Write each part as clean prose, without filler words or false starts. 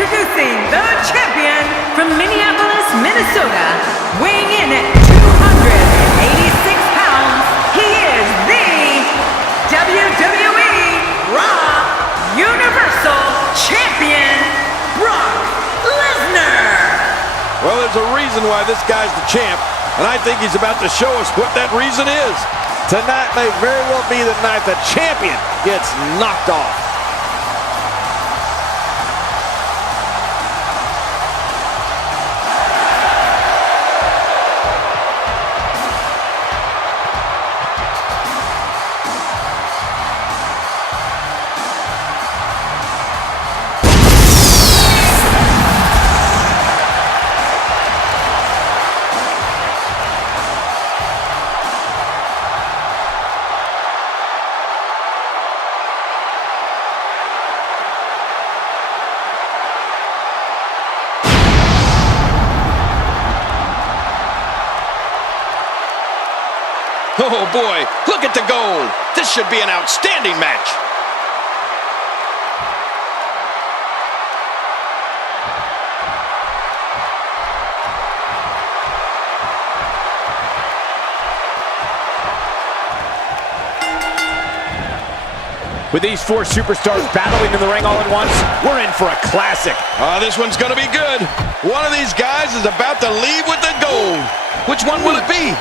Introducing the champion from Minneapolis, Minnesota, weighing in at 286 pounds, he is the WWE Raw Universal Champion, Brock Lesnar. Well, there's a reason why this guy's the champ, and I think he's about to show us what that reason is. Tonight may very well be the night the champion gets knocked off. Oh boy, look at the gold. This should be an outstanding match. With these four superstars battling in the ring all at once, we're in for a classic. This one's gonna be good. One of these guys is about to leave with the gold. Which one will it be?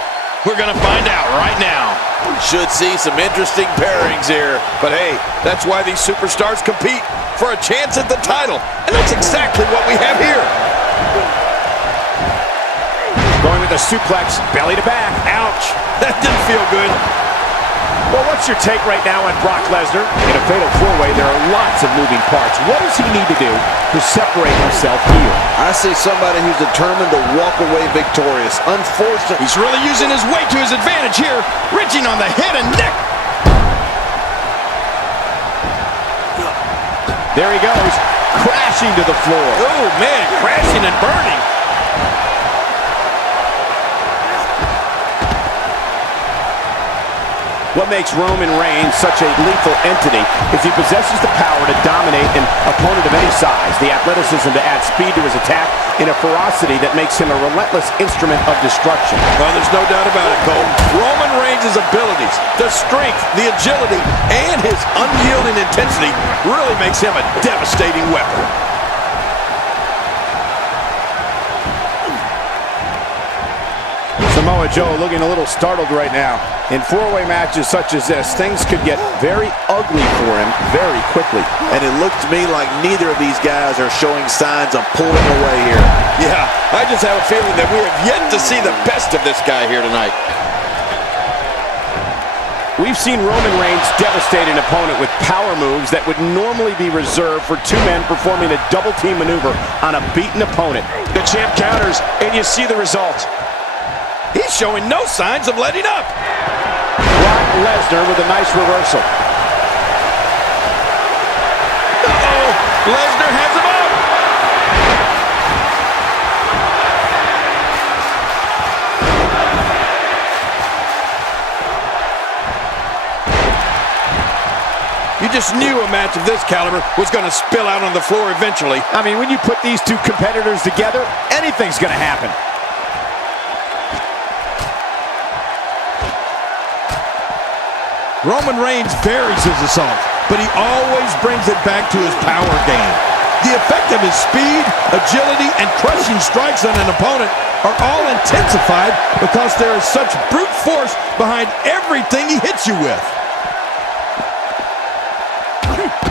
We're gonna find out right now. Should see some interesting pairings here. But hey, that's why these superstars compete, for a chance at the title. And that's exactly what we have here. Going with a suplex, belly to back. Ouch. That didn't feel good. Well, what's your take right now on Brock Lesnar? In a fatal four-way, there are lots of moving parts. What does he need to do to separate himself here? I see somebody who's determined to walk away victorious. Unfortunately, he's really using his weight to his advantage here, reaching on the head and neck. There he goes, crashing to the floor. Oh, man, crashing and burning. What makes Roman Reigns such a lethal entity is he possesses the power to dominate an opponent of any size, the athleticism to add speed to his attack, and a ferocity that makes him a relentless instrument of destruction. Well, there's no doubt about it, Cole. Roman Reigns' abilities, the strength, the agility, and his unyielding intensity really makes him a devastating weapon. Samoa Joe looking a little startled right now. In four-way matches such as this, things could get very ugly for him very quickly. And it looks to me like neither of these guys are showing signs of pulling away here. Yeah, I just have a feeling that we have yet to see the best of this guy here tonight. We've seen Roman Reigns devastate an opponent with power moves that would normally be reserved for two men performing a double-team maneuver on a beaten opponent. The champ counters, and you see the result. He's showing no signs of letting up. Brock Lesnar with a nice reversal. Uh-oh, Lesnar has him up. You just knew a match of this caliber was going to spill out on the floor eventually. I mean, when you put these two competitors together, anything's going to happen. Roman Reigns varies his assault, but he always brings it back to his power game. The effect of his speed, agility, and crushing strikes on an opponent are all intensified because there is such brute force behind everything he hits you with.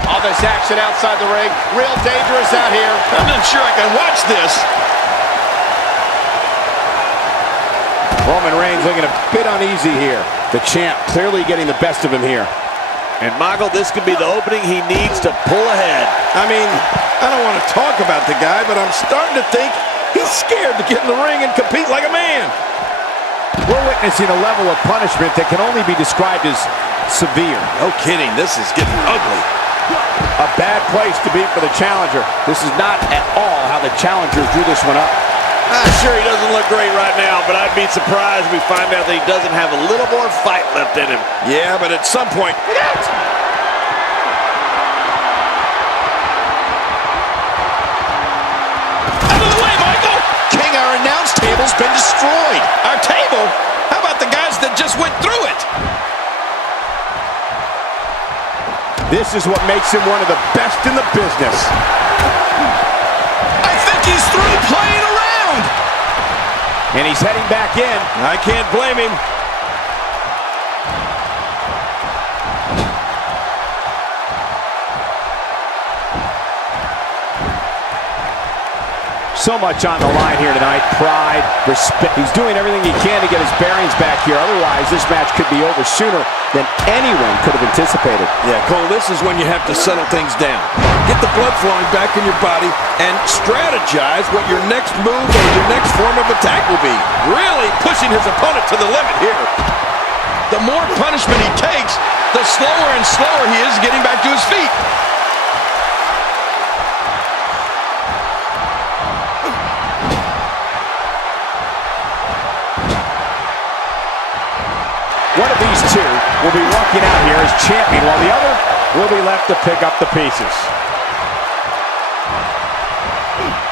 All this action outside the ring, real dangerous out here. I'm not sure I can watch this. Roman Reigns looking a bit uneasy here. The champ clearly getting the best of him here. And Michael, this could be the opening he needs to pull ahead. I mean, I don't want to talk about the guy, but I'm starting to think he's scared to get in the ring and compete like a man. We're witnessing a level of punishment that can only be described as severe. No kidding, this is getting ugly. A bad place to be for the challenger. This is not at all how the challenger drew this one up. Sure, he doesn't look great right now, but I'd be surprised if we find out that he doesn't have a little more fight left in him. Yeah, but at some point... table's been destroyed. Our table? How about the guys that just went through it? This is what makes him one of the best in the business. I think he's through playing around. And he's heading back in. I can't blame him. So much on the line here tonight. Pride, respect. He's doing everything he can to get his bearings back here. Otherwise, this match could be over sooner than anyone could have anticipated. Yeah, Cole, this is when you have to settle things down. Get the blood flowing back in your body and strategize what your next move or your next form of attack will be. Really pushing his opponent to the limit here. The more punishment he takes, the slower and slower he is getting back to his feet. One of these two will be walking out here as champion, while the other will be left to pick up the pieces.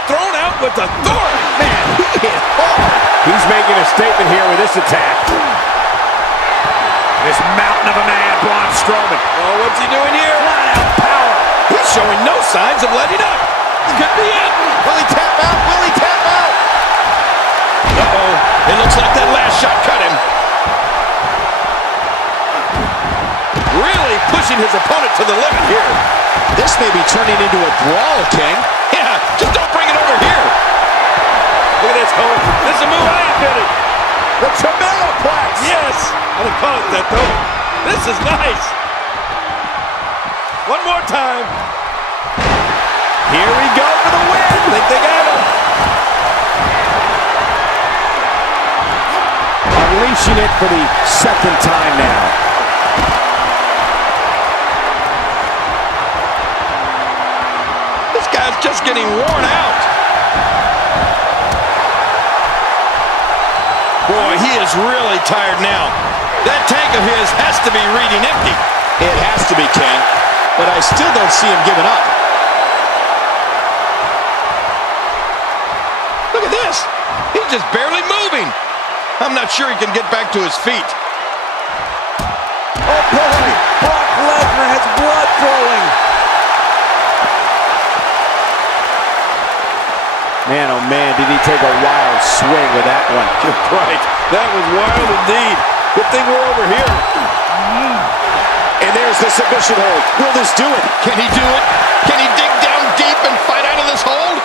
Thrown out with authority. Man, he hit hard. He's making a statement here with this attack. This mountain of a man, Braun Strowman. Oh, what's he doing here? Flat out power. He's showing no signs of letting up. This could be it. Will he tap out? Will he tap out? Uh-oh. It looks like that last shot cut him. Really pushing his opponent to the limit here. This may be turning into a brawl, King. Yeah, just don't bring it over here. Look at this, Cole. This is a move I invented. The Summerslam. Yes. I didn't call it that, though. This is nice. One more time. Here we go for the win. I think they got him. Unleashing it for the second time now. This guy's just getting worn out. Boy, he is really tired now. That tank of his has to be reading empty. It has to be, King. But I still don't see him giving up. Look at this. He's just barely moving. I'm not sure he can get back to his feet. Oh, boy. Brock Lesnar has blood flowing. Man, oh man, did he take a wild swing with that one. Right. That was wild indeed. Good thing we're over here. And there's the submission hold. Will this do it? Can he do it? Can he dig down deep and fight out of this hold?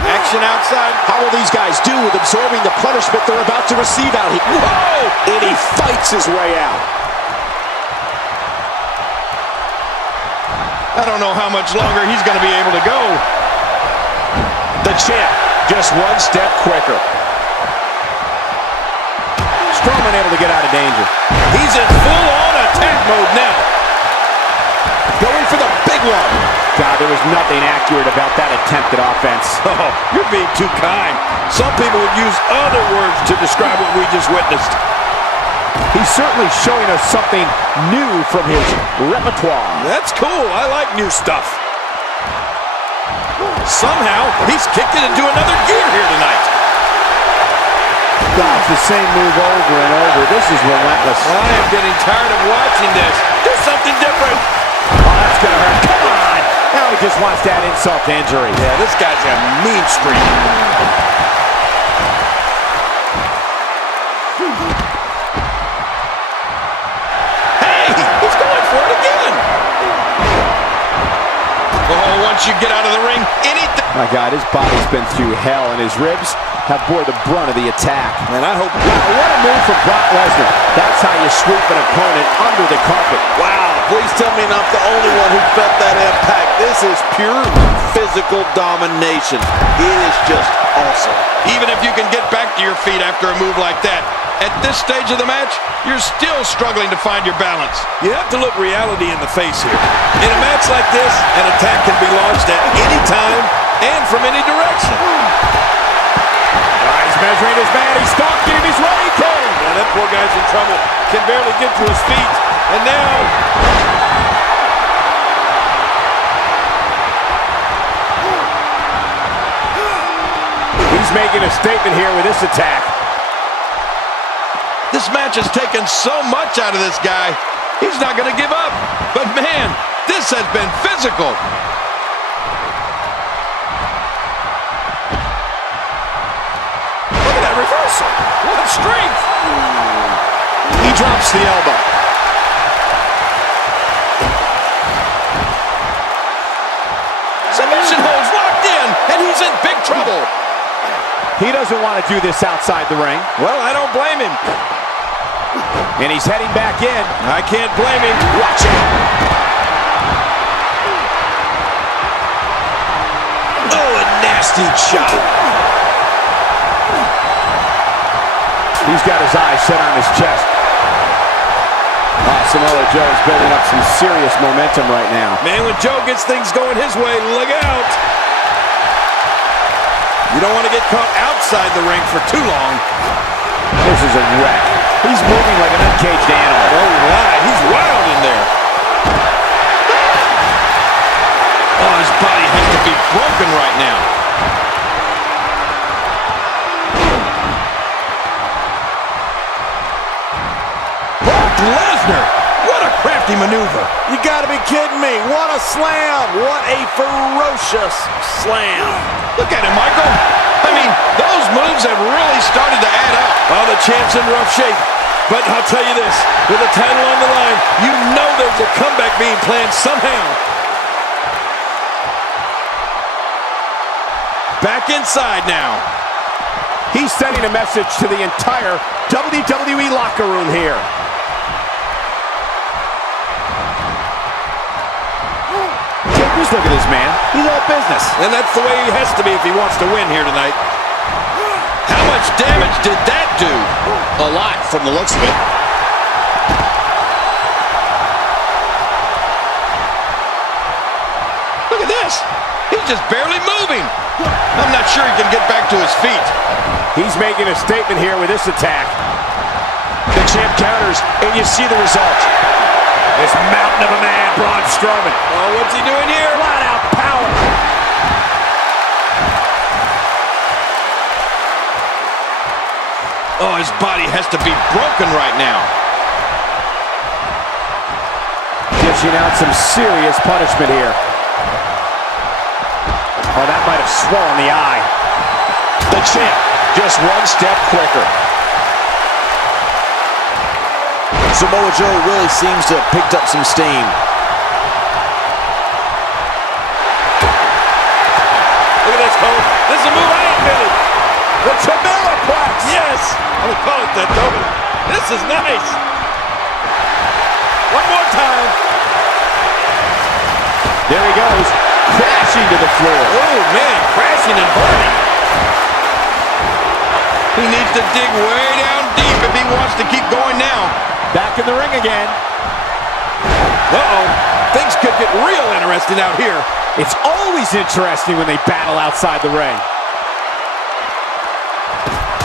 Action outside. How will these guys do with absorbing the punishment they're about to receive out here? Whoa! And he fights his way out. I don't know how much longer he's going to be able to go. The champ, just one step quicker. Strowman able to get out of danger. He's in full-on attack mode now. Going for the big one. God, there was nothing accurate about that attempted offense. Oh, you're being too kind. Some people would use other words to describe what we just witnessed. He's certainly showing us something new from his repertoire. That's cool. I like new stuff. Somehow, he's kicked it into another gear here tonight. God, it's the same move over and over. This is relentless. I am getting tired of watching this. Do something different. Oh, that's going to hurt. Come on. Now he just wants that insult to injury. Yeah, this guy's a mean streak. Once you get out of the ring, anything. My God, his body's been through hell, and his ribs have bore the brunt of the attack. And I hope. Wow, what a move from Brock Lesnar. That's how you sweep an opponent under the carpet. Wow, please tell me I'm not the only one who felt that impact. This is pure physical domination. It is just awesome. Even if you can get back to your feet after a move like that, at this stage of the match, you're still struggling to find your balance. You have to look reality in the face here. In a match like this, an attack can be launched at any time and from any direction. He's measuring his man. He's stalking him. He's ready, King. Yeah, that poor guy's in trouble. Can barely get to his feet. And now... making a statement here with this attack. This match has taken so much out of this guy. He's not going to give up. But man, this has been physical. Look at that reversal. What strength. He drops the elbow. Submission holds locked in, and he's in big trouble. He doesn't want to do this outside the ring. Well, I don't blame him. And he's heading back in. I can't blame him. Watch out. Oh, a nasty chop. He's got his eyes set on his chest. Samoa Joe is building up some serious momentum right now. Man, when Joe gets things going his way, look out. You don't want to get caught outside the ring for too long. This is a wreck. He's moving like an uncaged animal. Oh, my. He's wild in there. Oh, his body has to be broken right now. Lesnar, what a crafty maneuver. You gotta be kidding me. What a slam. What a ferocious slam. Look at him, Michael. I mean, those moves have really started to add up. Oh, the champ's in rough shape. But I'll tell you this, with the title on the line, you know there's a comeback being planned somehow. Back inside now. He's sending a message to the entire WWE locker room here. Just look at this man. He's all business. And that's the way he has to be if he wants to win here tonight. How much damage did that do? A lot from the looks of it. Look at this. He's just barely moving. I'm not sure he can get back to his feet. He's making a statement here with this attack. The champ counters, and you see the result. This mountain of a man, Braun Strowman. Oh, what's he doing here? Flat out power. Oh, his body has to be broken right now. Dishing out some serious punishment here. Oh, that might have swollen the eye. The champ, just one step quicker. Samoa Joe really seems to have picked up some steam. Look at this, Cole. This is a move I invented. The Summerslam. Yes. I would call it that, though. This is nice. One more time. There he goes, crashing to the floor. Oh, man, crashing and burning. He needs to dig way down deep if he wants to keep going now. Back in the ring again. Uh-oh. Things could get real interesting out here. It's always interesting when they battle outside the ring.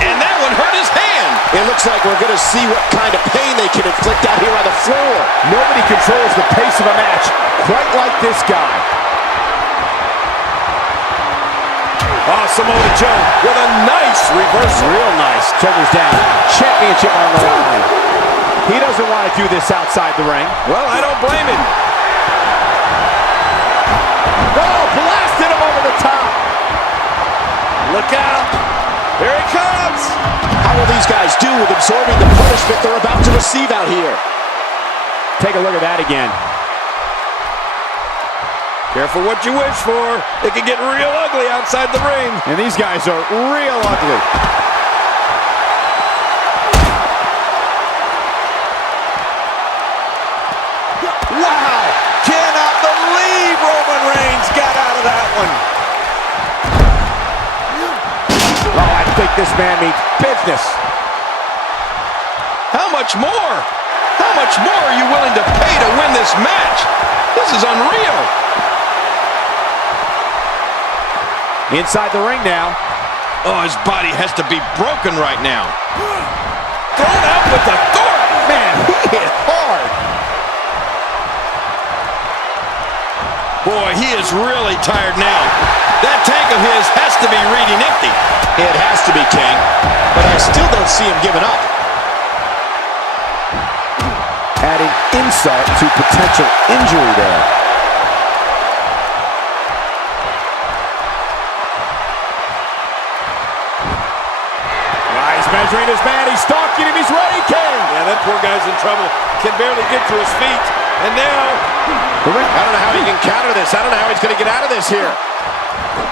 And that one hurt his hand. It looks like we're going to see what kind of pain they can inflict out here on the floor. Nobody controls the pace of a match quite like this guy. Oh, Samoa Joe with a nice reversal. Real nice. Shoulders down. Championship on the line. He doesn't want to do this outside the ring. Well, I don't blame him. Oh, blasted him over the top. Look out. Here he comes. How will these guys do with absorbing the punishment they're about to receive out here? Take a look at that again. Careful what you wish for. It can get real ugly outside the ring. And these guys are real ugly. Wow! Cannot believe Roman Reigns got out of that one. Oh, I think this man means business. How much more? How much more are you willing to pay to win this match? This is unreal. Inside the ring now. Oh, his body has to be broken right now. Thrown out with authority. Man, he hit hard. Boy, he is really tired now. That tank of his has to be reading empty. It has to be, King, but I still don't see him giving up. Adding insult to potential injury there. He's measuring his man. He's stalking him. He's ready, King. Yeah, that poor guy's in trouble. Can barely get to his feet. And now... I don't know how he can counter this. I don't know how he's going to get out of this here.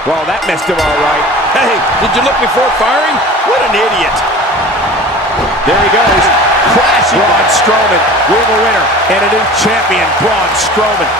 Well, that missed him all right. Hey, did you look before firing? What an idiot. There he goes. Crashing Braun Strowman. We're the winner and a new champion, Braun Strowman.